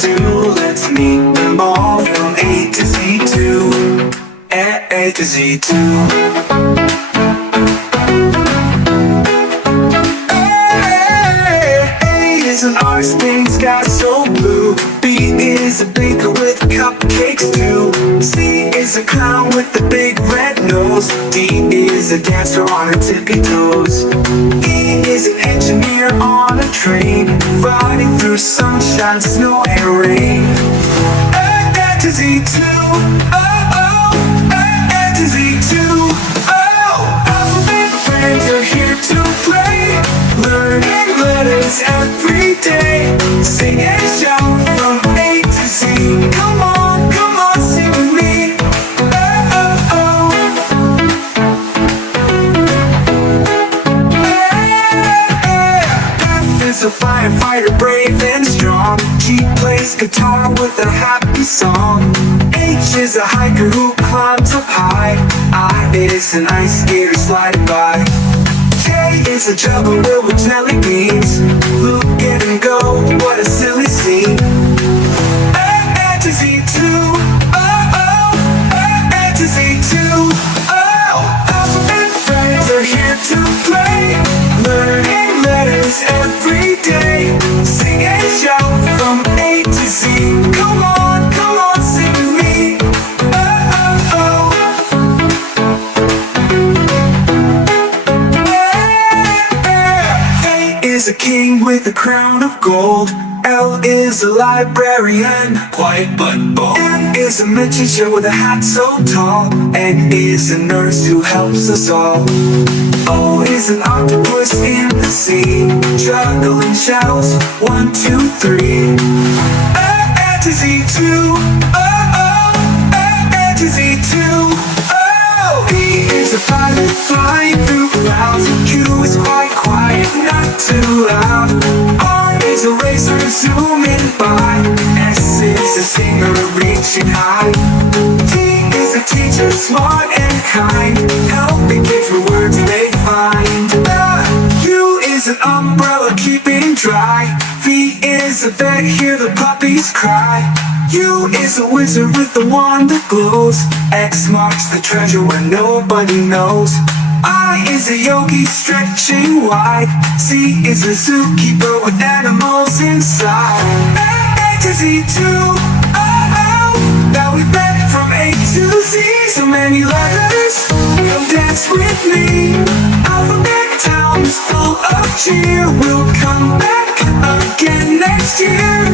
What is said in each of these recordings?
do. Let's meet them all from A to Z2. A to Z2. Is an arse, things got so blue. B is a baker with cupcakes too. C is a clown with the big red nose. D is a dancer on her tippy toes. E is an engineer on a train, riding through sunshine, snow and rain. A to Z2, oh oh. A to Z2, oh. Alphabet friends are here to play, learning letters every day. Sing and shout from A to Z. Come on, sing with me. Oh, oh, oh. F is a firefighter, brave and strong. G plays guitar with a happy song. H is a hiker who climbs up high. I is an ice skater sliding by. J is a juggler with jelly beans. Look at him go, what a silly scene. A to Z2, oh oh. A to Z2, oh. Alphabet friends are here to play, learning letters every day. Sing and shout from A to Z. Come on, sing with me. Oh oh oh. Is a king with a crown of gold. L is a librarian, quiet but bold. M is a magician with a hat so tall. N is a nurse who helps us all. O is an octopus in the sea, juggling shells, 1, 2, 3. A to Z2, oh oh. A to Z2, oh. P is a pilot flying through clouds. Q is quite quiet, not too loud. R is a racer zooming by. S is a singer reaching high. T is a teacher smart and kind, helping kids with words they find. U is an umbrella keeping dry. V is a vet, hear the puppies cry. U is a wizard with the wand that glows. X marks the treasure where nobody knows. I is a yogi stretching wide. C is a zookeeper with animals inside. A to Z2, oh oh. Now we've met from A to Z. So many letters, come dance with me. Alphabet Town is full of cheer. We'll come back again next year.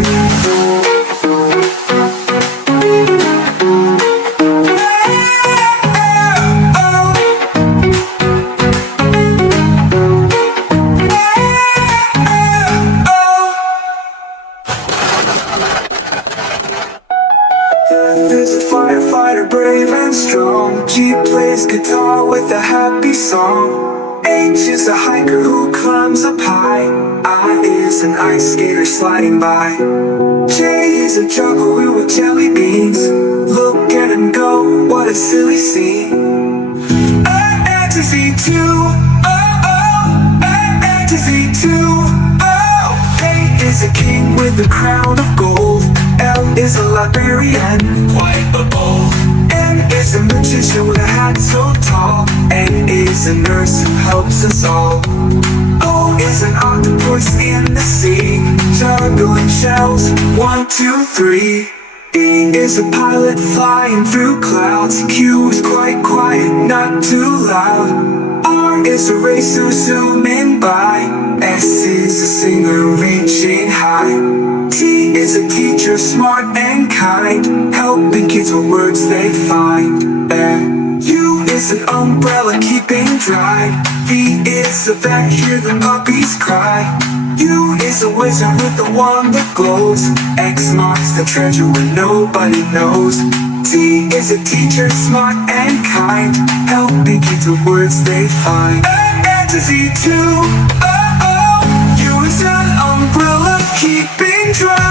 There's a firefighter, brave and strong. G plays guitar with a happy song. H is a hiker who climbs up high. I is an ice skater sliding by. J is a juggler with jelly beans. Look at him go, what a silly scene. A to Z2, oh oh. A to Z2, oh. A is a king with a crown of gold. L is a librarian, quiet but bold. N is a magician with a hat so tall. N is a nurse who helps us all. O is an octopus in the sea, juggling shells, 1, 2, 3. E is a pilot flying through clouds. Q is quite quiet, not too loud. R is a racer zooming by. S is a singer reaching high. T is a teacher smart and kind, helping kids with words they find. U is an umbrella keeping dry. V is a vet, hear the puppies cry. U is a wizard with a wand that glows. X marks the treasure where nobody knows. T is a teacher smart and kind, helping kids with words they find. A to Z2, oh oh. U is an umbrella keeping dry.